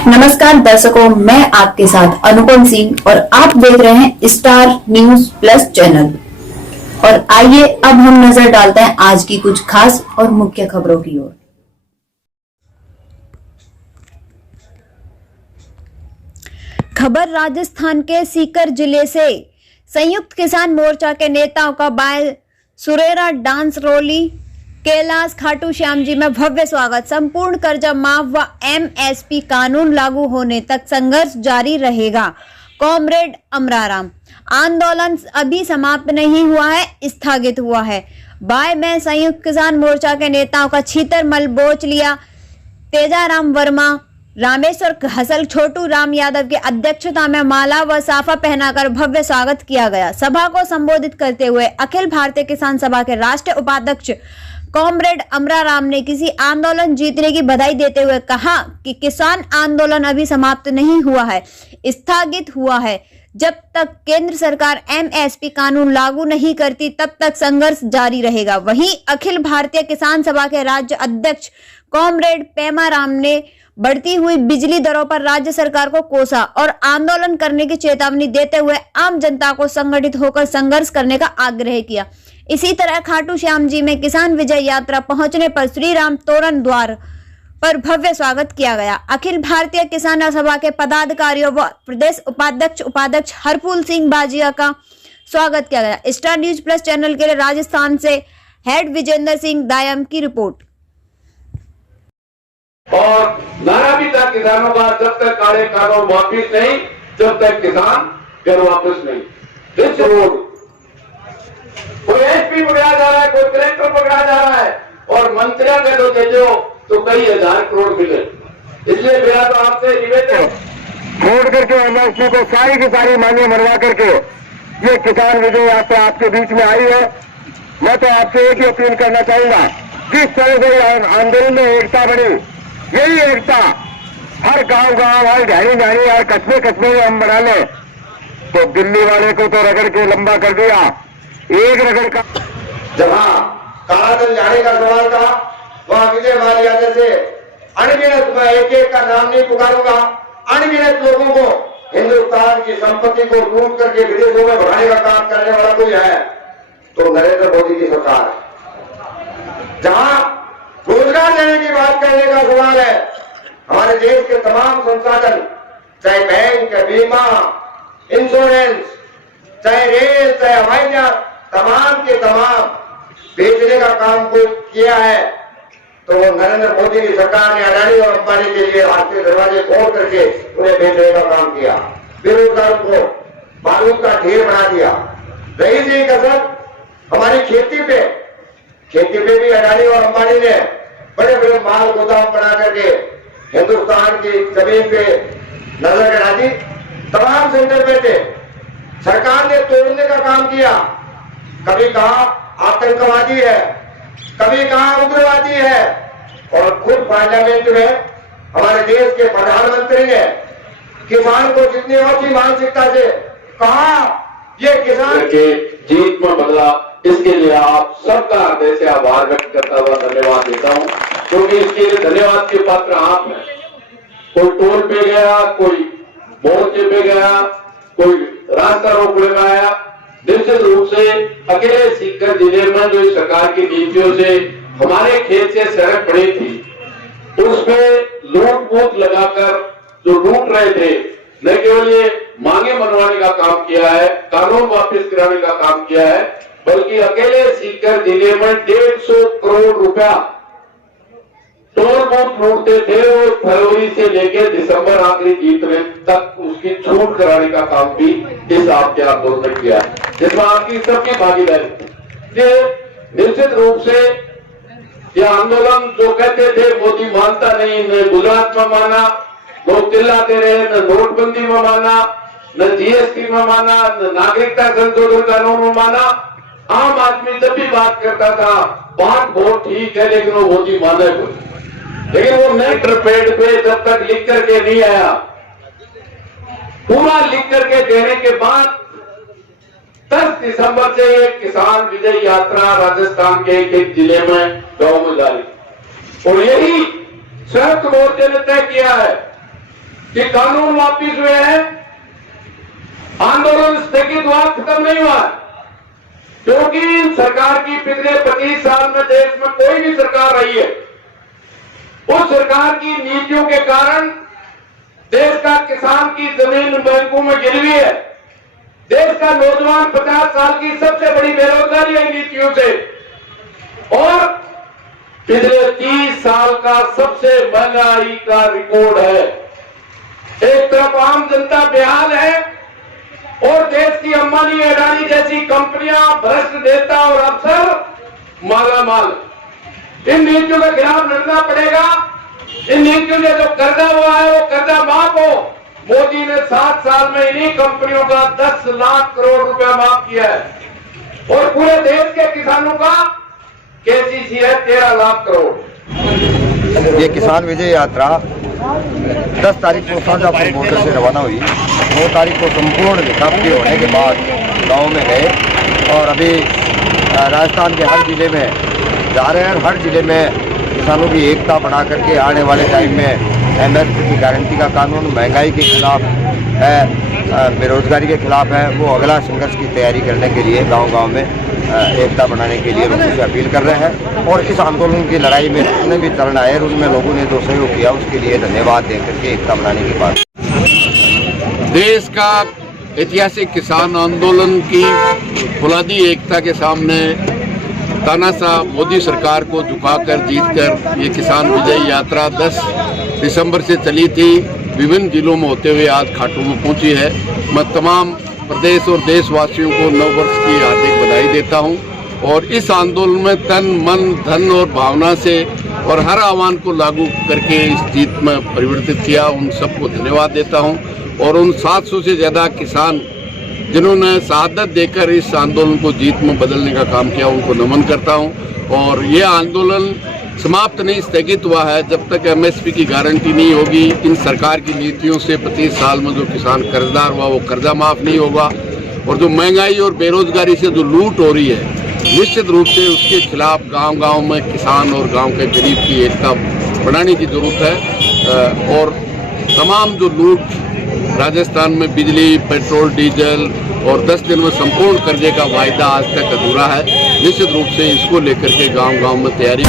नमस्कार दर्शकों, मैं आपके साथ अनुपम सिंह और आप देख रहे हैं स्टार न्यूज प्लस चैनल। और आइए अब हम नजर डालते हैं आज की कुछ खास और मुख्य खबरों की ओर। खबर राजस्थान के सीकर जिले से। संयुक्त किसान मोर्चा के नेताओं का बाय सुरेरा डांस रैली। कैलाश खाटू श्याम जी में भव्य स्वागत। संपूर्ण कर्जा माफ व एमएसपी कानून लागू होने तक संघर्ष जारी रहेगा। कॉमरेड अमराराम। आंदोलन अभी समाप्त नहीं हुआ है, स्थगित हुआ है। बाय में संयुक्त किसान मोर्चा के नेताओं का छीतरमल बोचलिया, तेजाराम वर्मा, रामेश्वर हसल, छोटू राम यादव की अध्यक्षता में माला व साफा पहनाकर भव्य स्वागत किया गया। सभा को संबोधित करते हुए अखिल भारतीय किसान सभा के राष्ट्रीय उपाध्यक्ष कॉमरेड अमराराम ने किसी आंदोलन जीतने की बधाई देते हुए कहा कि किसान आंदोलन अभी समाप्त नहीं हुआ है, स्थगित हुआ है। जब तक केंद्र सरकार एमएसपी कानून लागू नहीं करती तब तक संघर्ष जारी रहेगा। वहीं अखिल भारतीय किसान सभा के राज्य अध्यक्ष कॉमरेड पेमा राम ने बढ़ती हुई बिजली दरों पर राज्य सरकार को कोसा और आंदोलन करने की चेतावनी देते हुए आम जनता को संगठित होकर संघर्ष करने का आग्रह किया। इसी तरह खाटू श्याम जी में किसान विजय यात्रा पहुंचने पर श्री राम तोरण द्वार पर भव्य स्वागत किया गया। अखिल भारतीय किसान सभा के पदाधिकारियों व प्रदेश उपाध्यक्ष हरफूल सिंह बाजिया का स्वागत किया गया। स्टार न्यूज प्लस चैनल के लिए राजस्थान से हेड विजेंद्र सिंह दायम की रिपोर्ट। और नारा भी था किसानों का, जब तक काले कानून वापिस नहीं, जब तक किसान घर वापस नहीं। कोई एसपी पकड़ा जा रहा है, कोई कलेक्टर पकड़ा जा रहा है और मंत्रियों के तो भेजो तो कई हजार करोड़ मिले। इसलिए मेरा तो आपसे निवेदन छोड़ करके एमएसपी को सारी की सारी मांगे मनवा करके ये किसान विजय यात्रा आपके बीच में आई है। मैं तो आपसे एक ही अपील करना चाहूंगा, जिस तरह से आंदोलन में एकता बनी, यही एकता हर गांव हर ढाणी हर कस्बे में हम बना लें। तो दिल्ली वाले को तो रगड़ के लंबा कर दिया, एक रगड़ का। जहां कालाधन जाने का सवाल था, वहां विजय माल्या जैसे अनगिनत, मैं एक एक का नाम नहीं पुकारूंगा, अनगिनत लोगों को हिंदुस्तान की संपत्ति को लूट करके विदेशों में बढ़ाने का काम करने वाला कोई है तो नरेंद्र मोदी की सरकार है। जहां रोजगार देने की बात करने का सवाल है, हमारे देश के तमाम संसाधन, चाहे बैंक, बीमा, इंश्योरेंस, चाहे रेल, चाहे हवाई जहाज, तमाम के तमाम बेचने का काम कोई किया है तो वो नरेंद्र मोदी की सरकार ने अडानी और अंबानी के लिए रास्ते दरवाजे खोल करके उन्हें बेचने का काम किया। बेरोजगारों को बारूद का ढेर बना दिया। रही थी कसर हमारी खेती पे भी अडानी और अंबानी ने बड़े बड़े माल गोदाम बना करके हिंदुस्तान की जमीन पे नजर गड़ा दी। तमाम सेंटर पे थे, सरकार ने तोड़ने का काम किया। कभी कहा आतंकवादी है, कभी कहा उग्रवादी है और खुद पार्लियामेंट में हमारे देश के प्रधानमंत्री ने किसान को जितनी ऊंची मानसिकता से कहा ये किसान के जीत में बदला, इसके लिए आप सबका हृदय से आभार व्यक्त करता हुआ धन्यवाद देता हूं, क्योंकि इसके लिए धन्यवाद के पात्र आप हैं। कोई टोल पे गया, कोई मोर्चे पे गया, कोई रास्ता रोकने में आया। निश्चित रूप से अकेले सीकर जिले में जो सरकार की नीतियों से हमारे खेत से सड़क पड़ी थी, उसमें लूट बूट लगाकर जो लूट रहे थे, न केवल ये मांगे मनवाने का काम किया है, कानून वापस कराने का काम किया है, बल्कि अकेले सीकर जिले में 150 करोड़ रुपया टोल बूथ लूटते थे। वो फरवरी से लेकर दिसंबर आखिरी जीतने तक उसकी छूट कराने का काम भी इस आपके आंदोलन ने किया है, जिसमें आपकी सबकी भागीदारी। निश्चित रूप से यह आंदोलन जो कहते थे मोदी मानता नहीं, न गुजरात में माना, लोग चिल्लाते रहे, न नोटबंदी में माना, न जीएसटी में माना, न नागरिकता संशोधन कानून में माना। आम आदमी जब भी बात करता था, बात बहुत ठीक है लेकिन वो मोदी माने कोई, लेकिन वो लेटर पैड पे जब तक लिख करके नहीं आया, पूरा लिख करके देने के बाद 10 दिसंबर से एक किसान विजय यात्रा राजस्थान के एक जिले में गांव में जारी, और यही संयुक्त मोर्चे ने तय किया है कि कानून वापिस हुए हैं, आंदोलन स्थगित हुआ, खत्म नहीं हुआ, क्योंकि सरकार की पिछले 25 साल में देश में कोई भी सरकार रही है, उस सरकार की नीतियों के कारण देश का किसान की जमीन बैंकों में गिर हुई है। देश का नौजवान 50 साल की सबसे बड़ी बेरोजगारी है नीतियों से, और पिछले 30 साल का सबसे महंगाई का रिकॉर्ड है। एक तरफ आम जनता बेहाल है और देश की अंबानी अडानी जैसी कंपनियां, भ्रष्ट नेता और अफसर माला माल। इन नीतियों के खिलाफ लड़ना पड़ेगा। इन नीतियों से जो कर्जा हुआ है वो कर्जा माफ हो। मोदी ने 7 साल में इन्हीं कंपनियों का 10 लाख करोड़ रुपया माफ किया है और पूरे देश के किसानों का केसीसी है 13 लाख करोड़। ये किसान विजय यात्रा 10 तारीख को शाहजहांपुर बॉर्डर से रवाना हुई। 2 तारीख को संपूर्ण निकाबी होने के बाद गांव में गए और अभी राजस्थान के हर जिले में जा रहे हैं। हर जिले में किसानों की एकता बना करके आने वाले टाइम में एमएसपी की गारंटी का कानून, महंगाई के खिलाफ है, बेरोजगारी के खिलाफ है, वो अगला संघर्ष की तैयारी करने के लिए गांव-गांव में एकता बनाने के लिए लोगों से अपील कर रहे हैं। और इस आंदोलन की लड़ाई में जितने भी चरण आए और उनमें लोगों ने जो सहयोग किया उसके लिए धन्यवाद दे करके एकता बनाने की बात। देश का ऐतिहासिक किसान आंदोलन की फौलादी एकता के सामने तानाशाह मोदी सरकार को झुकाकर जीतकर ये किसान विजय यात्रा 10 दिसंबर से चली थी, विभिन्न जिलों में होते हुए आज खाटू में पहुंची है। मैं तमाम प्रदेश और देशवासियों को नव वर्ष की हार्दिक बधाई देता हूं और इस आंदोलन में तन, मन, धन और भावना से और हर आह्वान को लागू करके इस जीत में परिवर्तित किया, उन सबको धन्यवाद देता हूं। और उन 700 से ज़्यादा किसान जिन्होंने शहादत देकर इस आंदोलन को जीत में बदलने का काम किया, उनको नमन करता हूं। और ये आंदोलन समाप्त नहीं, स्थगित हुआ है जब तक एमएसपी की गारंटी नहीं होगी। इन सरकार की नीतियों से 25 साल में जो किसान कर्जदार हुआ वो कर्जा माफ नहीं होगा और जो महंगाई और बेरोजगारी से जो लूट हो रही है, निश्चित रूप से उसके खिलाफ गांव-गांव में किसान और गांव के गरीब की एकता बढ़ाने की जरूरत है। और तमाम जो लूट राजस्थान में बिजली, पेट्रोल, डीजल और 10 दिन में संपूर्ण कर्जे का वायदा आज तक अधूरा है, निश्चित रूप से इसको लेकर के गांव-गांव में तैयारी